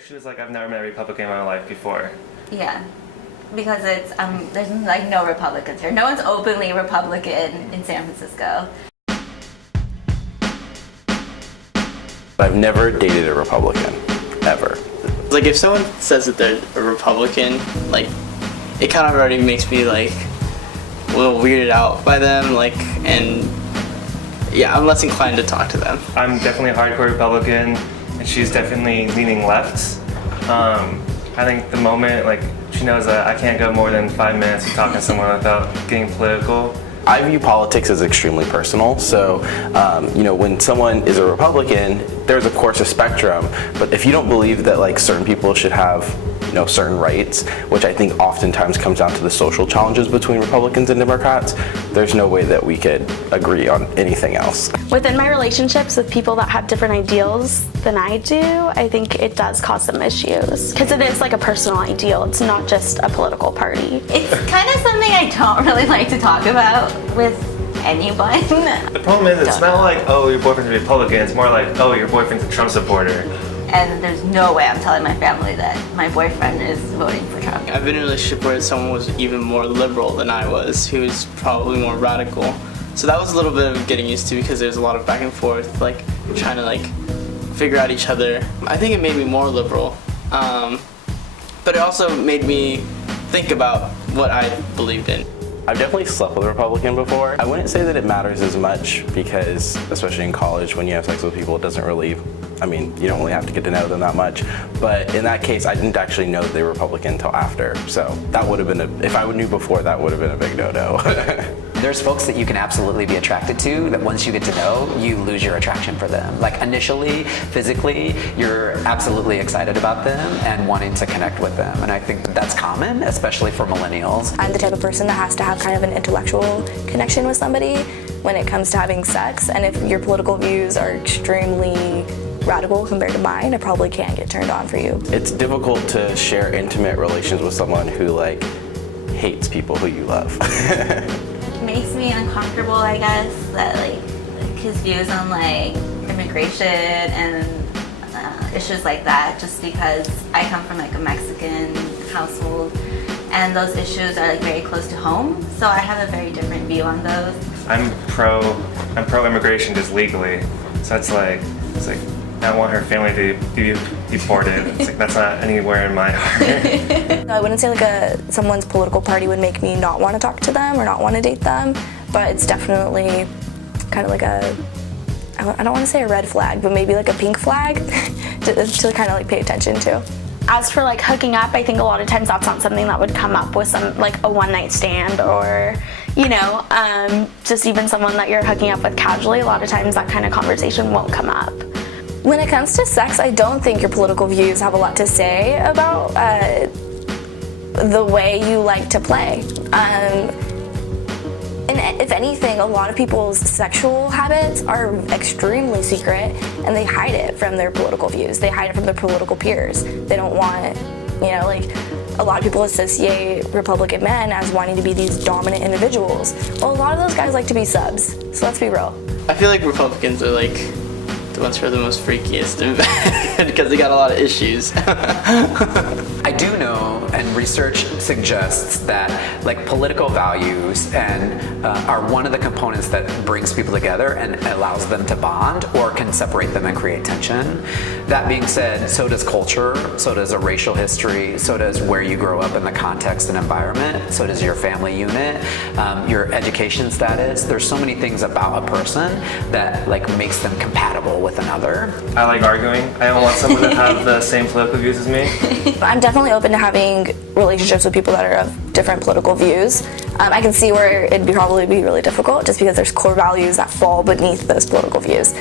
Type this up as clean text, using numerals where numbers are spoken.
She was like, I've never met a Republican in my life before. Yeah, because it's there's like no Republicans here. No one's openly Republican in San Francisco. I've never dated a Republican, ever. Like if someone says that they're a Republican, like it kind of already makes me like a little weirded out by them, like, and yeah, I'm less inclined to talk to them. I'm definitely a hardcore Republican, and she's definitely leaning left. I think the moment, like, she knows that I can't go more than 5 minutes of talking to someone without getting political. I view politics as extremely personal, so when someone is a Republican, there's of course a spectrum, but if you don't believe that like certain people should have certain rights, which I think oftentimes comes down to the social challenges between Republicans and Democrats, there's no way that we could agree on anything else. Within my relationships with people that have different ideals than I do, I think it does cause some issues. Because it is like a personal ideal, it's not just a political party. It's kind of something I don't really like to talk about with anyone. The problem is, it's not like, oh, your boyfriend's a Republican, it's more like, oh, your boyfriend's a Trump supporter. And there's no way I'm telling my family that my boyfriend is voting for Trump. I've been in a relationship where someone was even more liberal than I was, who was probably more radical. So that was a little bit of getting used to because there's a lot of back and forth, like trying to like figure out each other. I think it made me more liberal, but it also made me think about what I believed in. I've definitely slept with a Republican before. I wouldn't say that it matters as much because, especially in college, when you have sex with people, it doesn't really, you don't really have to get to know them that much. But in that case, I didn't actually know that they were Republican until after. So that would have been, if I knew before, that would have been a big no-no. There's folks that you can absolutely be attracted to that once you get to know, you lose your attraction for them. Like initially, physically, you're absolutely excited about them and wanting to connect with them. And I think that's common, especially for millennials. I'm the type of person that has to have kind of an intellectual connection with somebody when it comes to having sex. And if your political views are extremely radical compared to mine, I probably can't get turned on for you. It's difficult to share intimate relations with someone who like hates people who you love. Makes me uncomfortable, I guess, that like his views on like immigration and issues like that, just because I come from like a Mexican household and those issues are like very close to home, so I have a very different view on those. I'm pro immigration just legally, so it's like I want her family to be deported. It's like that's not anywhere in my heart. I wouldn't say like someone's political party would make me not want to talk to them or not want to date them, but it's definitely kind of like I don't want to say a red flag, but maybe like a pink flag to kind of like pay attention to. As for like hooking up, I think a lot of times that's not something that would come up with some like a one-night stand or just even someone that you're hooking up with casually. A lot of times that kind of conversation won't come up. When it comes to sex, I don't think your political views have a lot to say about the way you like to play. And if anything, a lot of people's sexual habits are extremely secret and they hide it from their political views. They hide it from their political peers. They don't want, like a lot of people associate Republican men as wanting to be these dominant individuals. Well, a lot of those guys like to be subs, so let's be real. I feel like Republicans are like the ones who are the most freakiest because they got a lot of issues. I do know, and research suggests that like political values are one of the components that brings people together and allows them to bond or can separate them and create tension. That being said, so does culture, so does a racial history, so does where you grow up in the context and environment, so does your family unit, your education status. There's so many things about a person that like makes them compatible with another. I like arguing. I don't want someone to have the same political views as me. I'm definitely open to having relationships with people that are of different political views. I can see where it'd probably be really difficult just because there's core values that fall beneath those political views.